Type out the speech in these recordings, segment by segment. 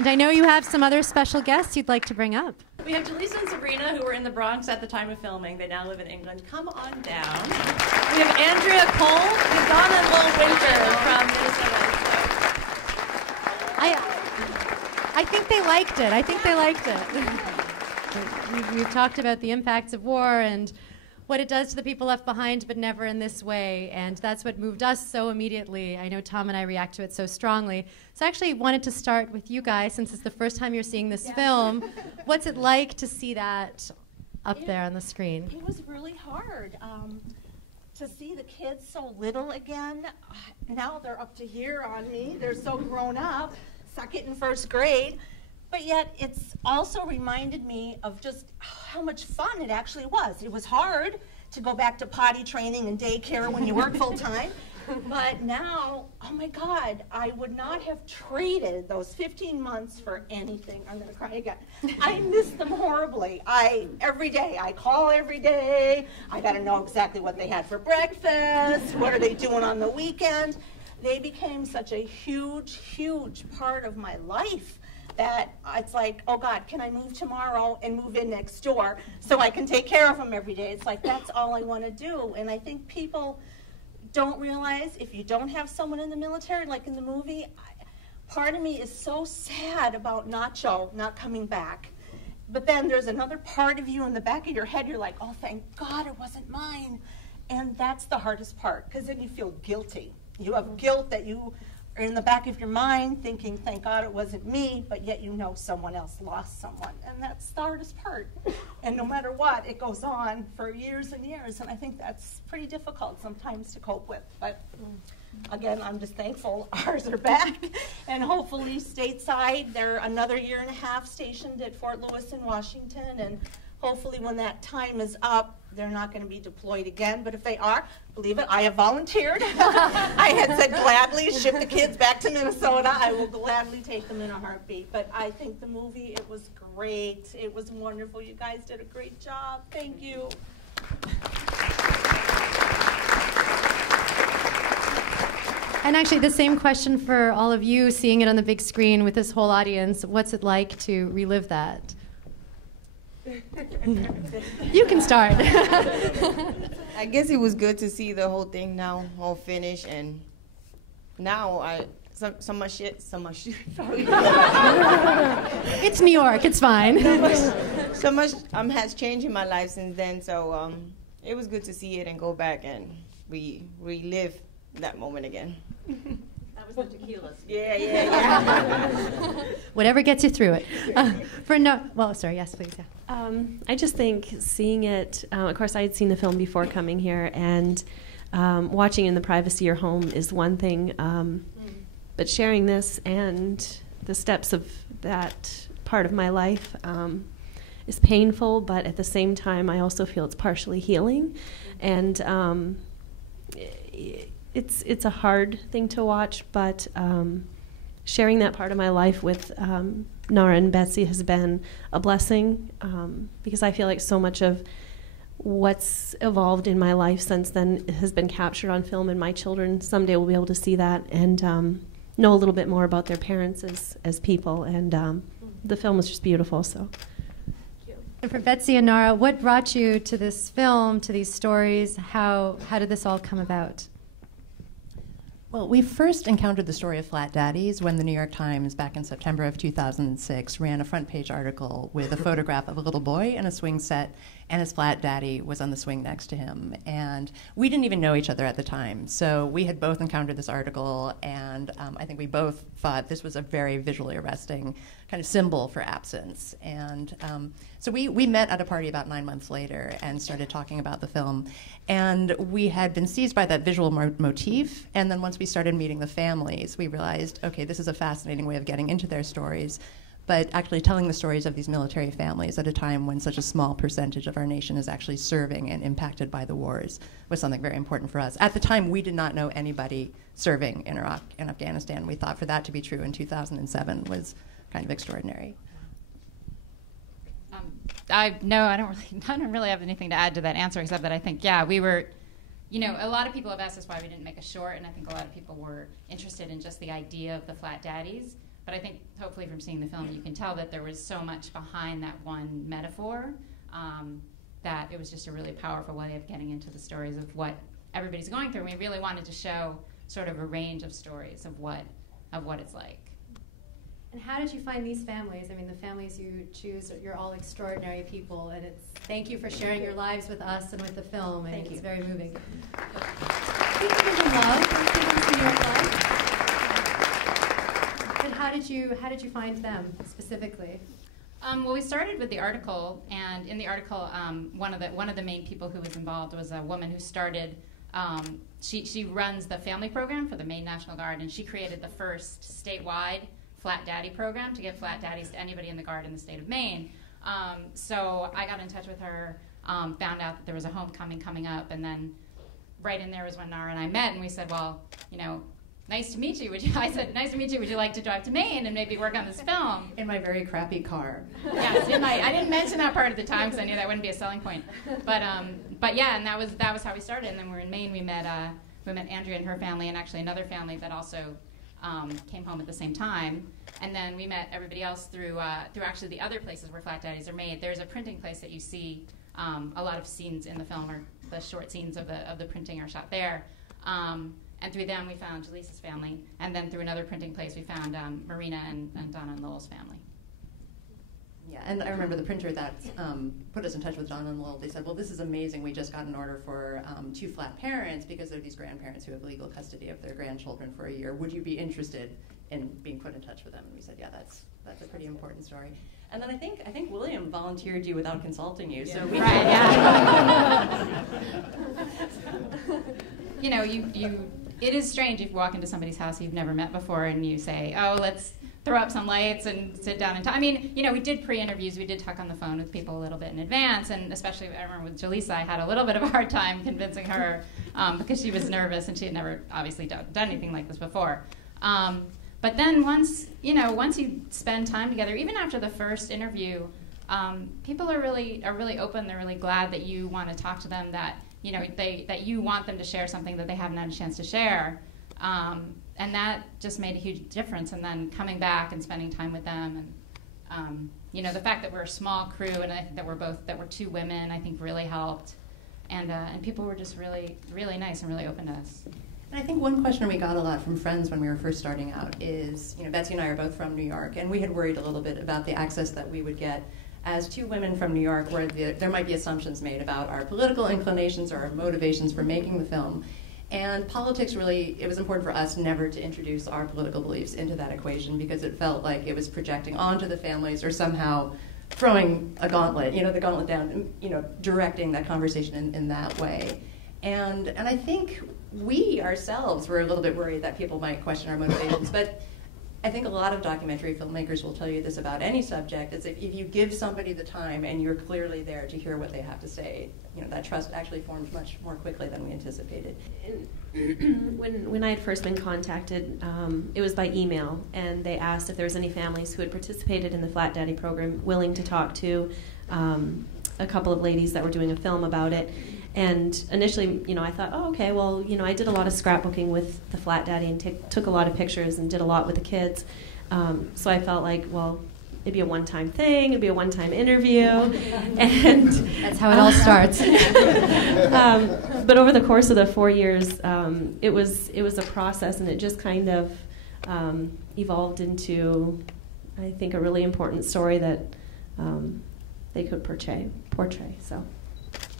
And I know you have some other special guests you'd like to bring up. We have Jaleesa and Sabrina, who were in the Bronx at the time of filming. They now live in England. Come on down. We have Andrea Cole, Madonna and Will Winter from Minnesota. I think they liked it. We've talked about the impacts of war and what it does to the people left behind, but never in this way. And that's what moved us so immediately. I know Tom and I react to it so strongly. So I actually wanted to start with you guys, since it's the first time you're seeing this film. What's it like to see that up there on the screen? It was really hard to see the kids so little again. Now they're up to here on me. They're so grown up, second and first grade. But yet, it's also reminded me of just how much fun it actually was. It was hard to go back to potty training and daycare when you work full time. But now, oh my God, I would not have traded those 15 months for anything. I'm gonna cry again. I miss them horribly. Every day, I call every day. I gotta know exactly what they had for breakfast. What are they doing on the weekend? They became such a huge, huge part of my life that it's like, oh God, can I move tomorrow and move in next door so I can take care of them every day? It's like, that's all I want to do. And I think people don't realize if you don't have someone in the military, like in the movie, part of me is so sad about Nacho not coming back. But then there's another part of you in the back of your head, you're like, oh, thank God it wasn't mine. And that's the hardest part, because then you feel guilty. You have guilt that you are in the back of your mind thinking, thank God it wasn't me, but yet you know someone else lost someone. And that's the hardest part. And no matter what, it goes on for years and years. And I think that's pretty difficult sometimes to cope with. But again, I'm just thankful ours are back. And hopefully stateside, they're another year and a half stationed at Fort Lewis in Washington. And hopefully when that time is up, they're not going to be deployed again, but if they are, believe it, I have volunteered. I had said gladly ship the kids back to Minnesota. I will gladly take them in a heartbeat. But I think the movie, it was great. It was wonderful. You guys did a great job. Thank you. And actually, the same question for all of you, seeing it on the big screen with this whole audience. What's it like to relive that? You can start. I guess it was good to see the whole thing now, all finished, and now so much shit. Sorry. It's New York. It's fine. So much has changed in my life since then. So it was good to see it and go back and relive that moment again. That was the tequila. Yeah. Whatever gets you through it. Yes, please. Yeah. I just think seeing it, of course I had seen the film before coming here, and watching in the privacy of your home is one thing, but sharing this and the steps of that part of my life is painful, but at the same time I also feel it's partially healing, and it's a hard thing to watch, but sharing that part of my life with Nara and Betsy has been a blessing, because I feel like so much of what's evolved in my life since then has been captured on film, and my children someday will be able to see that and know a little bit more about their parents as people, and the film was just beautiful. So. And for Betsy and Nara, what brought you to this film, to these stories? How did this all come about? Well, we first encountered the story of Flat Daddies when the New York Times, back in September of 2006, ran a front-page article with a photograph of a little boy in a swing set, and his flat daddy was on the swing next to him. And we didn't even know each other at the time, so we had both encountered this article, and I think we both thought this was a very visually arresting kind of symbol for absence. And so we met at a party about 9 months later and started talking about the film. And we had been seized by that visual motif, and then once we started meeting the families, we realized, okay, this is a fascinating way of getting into their stories, but actually telling the stories of these military families at a time when such a small percentage of our nation is actually serving and impacted by the wars was something very important for us. At the time, we did not know anybody serving in Iraq and Afghanistan. We thought for that to be true in 2007 was kind of extraordinary. I don't really have anything to add to that answer, except that I think, we were, a lot of people have asked us why we didn't make a short, and I think a lot of people were interested in just the idea of the Flat Daddies. But But I think hopefully from seeing the film you can tell that there was so much behind that one metaphor that it was just a really powerful way of getting into the stories of what everybody's going through. And we really wanted to show sort of a range of stories of what it's like. And how did you find these families? I mean, the families you choose, you're all extraordinary people, and thank you for sharing your lives with us and with the film. I think it's very moving. Speaking of love, let's give them some love. And how did you find them specifically? Well, we started with the article, and in the article, one of the main people who was involved was a woman who started. She runs the family program for the Maine National Guard, and she created the first statewide Flat Daddy program to give flat daddies to anybody in the Guard in the state of Maine. So I got in touch with her, found out that there was a homecoming coming up, and then right in there was when Nara and I met, and we said, well, nice to meet you. I said, nice to meet you. Would you like to drive to Maine and maybe work on this film? In my very crappy car. Yes, I didn't mention that part at the time because I knew that wouldn't be a selling point. But yeah, and that was how we started. And then we were in Maine. We met Andrea and her family, and actually another family that also came home at the same time. And then we met everybody else through actually the other places where Flat Daddies are made. There's a printing place that you see a lot of scenes in the film, or the short scenes of the printing are shot there. And through them, we found Jaleesa's family. And then through another printing place, we found Marina and Donna and Lowell's family. Yeah, and I remember the printer that put us in touch with Donna and Lowell. They said, well, this is amazing. We just got an order for 2 flat parents because they're these grandparents who have legal custody of their grandchildren for a year. Would you be interested in being put in touch with them? And we said, yeah, that's a pretty important story. And then I think William volunteered you without consulting you. So we right, yeah. It is strange if you walk into somebody's house you've never met before and you say, oh, let's throw up some lights and sit down and talk. I mean, we did pre-interviews. We did talk on the phone with people a little bit in advance, and especially, I remember with Jaleesa, I had a little bit of a hard time convincing her because she was nervous and she had never obviously done anything like this before. But then once you spend time together, even after the first interview, people are really open. They're really glad that you want to talk to them, that that you want them to share something that they haven't had a chance to share. And that just made a huge difference. And then coming back and spending time with them, and the fact that we're a small crew, and I think that we're 2 women, I think really helped. And people were just really, really nice and really open to us. And I think one question we got a lot from friends when we were first starting out is, Betsy and I are both from New York, and we had worried a little bit about the access that we would get as 2 women from New York, where there might be assumptions made about our political inclinations or our motivations for making the film. And politics it was important for us never to introduce our political beliefs into that equation because it felt like it was projecting onto the families or somehow throwing a gauntlet, the gauntlet down, directing that conversation in that way. And I think we ourselves were a little bit worried that people might question our motivations, but I think a lot of documentary filmmakers will tell you this about any subject, is if you give somebody the time and you're clearly there to hear what they have to say, that trust actually forms much more quickly than we anticipated. When I had first been contacted, it was by email, and they asked if there was any families who had participated in the Flat Daddy program willing to talk to a couple of ladies that were doing a film about it. And initially, I thought, oh, okay, well, I did a lot of scrapbooking with the Flat Daddy and took a lot of pictures and did a lot with the kids. So I felt like, well, it'd be a one-time thing, it'd be a one-time interview. And that's how it all starts. But over the course of the 4 years, it was a process, and it just kind of evolved into, I think, a really important story that they could portray. So.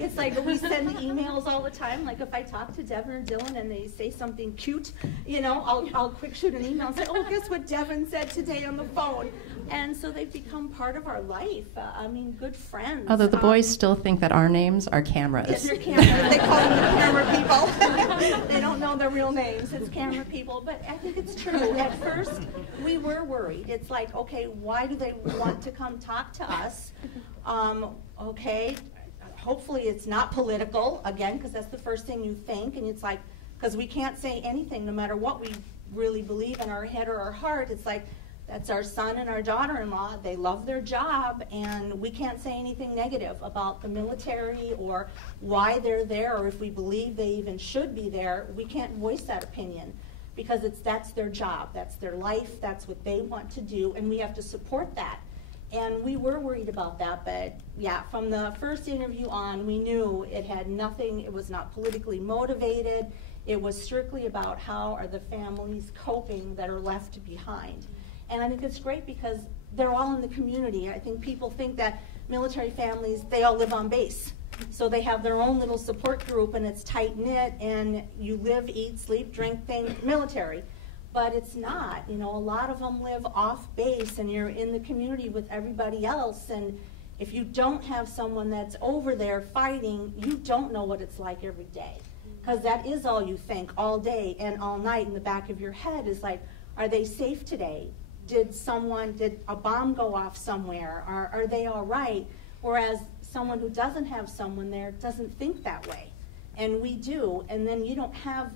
It's like we send emails all the time. Like if I talk to Devin or Dylan and they say something cute, I'll quick shoot an email and say, oh, guess what Devin said today on the phone. And so they've become part of our life. Good friends. Although the boys still think that our names are cameras. Yes, they're cameras. They call them camera people. They don't know their real names. It's camera people. But I think it's true. At first, we were worried. It's like, okay, why do they want to come talk to us? Okay. Hopefully it's not political, again, because that's the first thing you think, and it's like, because we can't say anything, no matter what we really believe in our head or our heart. It's like, that's our son and our daughter-in-law. They love their job, and we can't say anything negative about the military or why they're there, or if we believe they even should be there. We can't voice that opinion because that's their job, that's their life, that's what they want to do, and we have to support that. And we were worried about that, but yeah, from the first interview on, we knew it had nothing, it was not politically motivated. It was strictly about how are the families coping that are left behind. And I think it's great because they're all in the community. I think people think that military families, they all live on base. So they have their own little support group and it's tight-knit and you live, eat, sleep, drink, think military. But it's not. You know, a lot of them live off base and you're in the community with everybody else. And if you don't have someone that's over there fighting, you don't know what it's like every day. Because that is all you think all day and all night in the back of your head is like, are they safe today? Did a bomb go off somewhere? Are they all right? Whereas someone who doesn't have someone there doesn't think that way. And we do. And then you don't have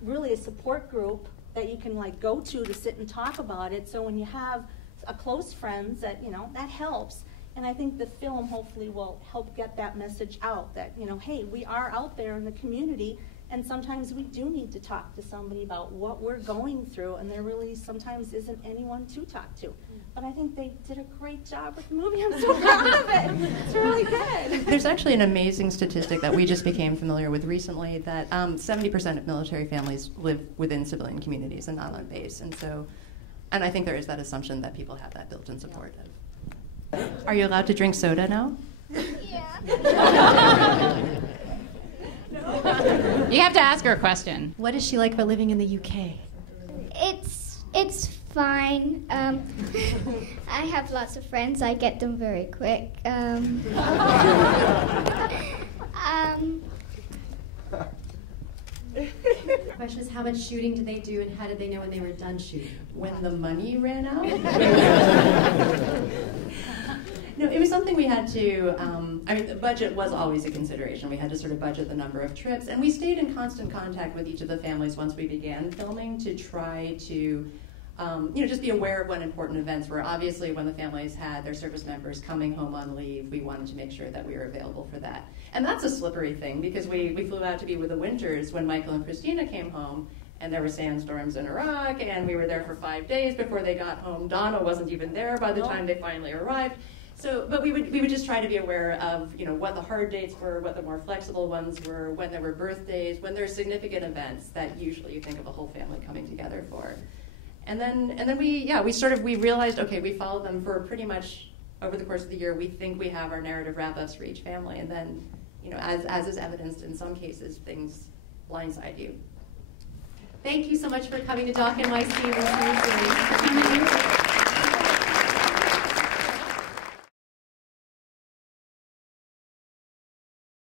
really a support group that you can like go to sit and talk about it. So when you have a close friends, that that helps. And I think the film hopefully will help get that message out that hey, we are out there in the community, and sometimes we do need to talk to somebody about what we're going through, and there really sometimes isn't anyone to talk to. But I think they did a great job with the movie. I'm so proud of it. It's really good. There's actually an amazing statistic that we just became familiar with recently that 70% of military families live within civilian communities and not on base. And I think there is that assumption that people have that built-in support. Are you allowed to drink soda now? Yeah. You have to ask her a question. What is she like for living in the UK? It's fine. I have lots of friends. I get them very quick. The question is, how much shooting did they do, and how did they know when they were done shooting? When the money ran out? No, it was something we had to, the budget was always a consideration. We had to sort of budget the number of trips, and we stayed in constant contact with each of the families once we began filming to try to, just be aware of when important events were. Obviously, when the families had their service members coming home on leave, we wanted to make sure that we were available for that. And that's a slippery thing, because we flew out to be with the Winters when Michael and Christina came home, and there were sandstorms in Iraq, and we were there for 5 days before they got home. Donna wasn't even there by the time they finally arrived. So, but we would just try to be aware of, what the hard dates were, what the more flexible ones were, when there were birthdays, when there are significant events that usually you think of a whole family coming together for. And then we realized, okay, we followed them for pretty much over the course of the year. We think we have our narrative wrap-ups for each family, and then, as is evidenced in some cases, things blindside you. Thank you so much for coming to Doc NYC this Tuesday.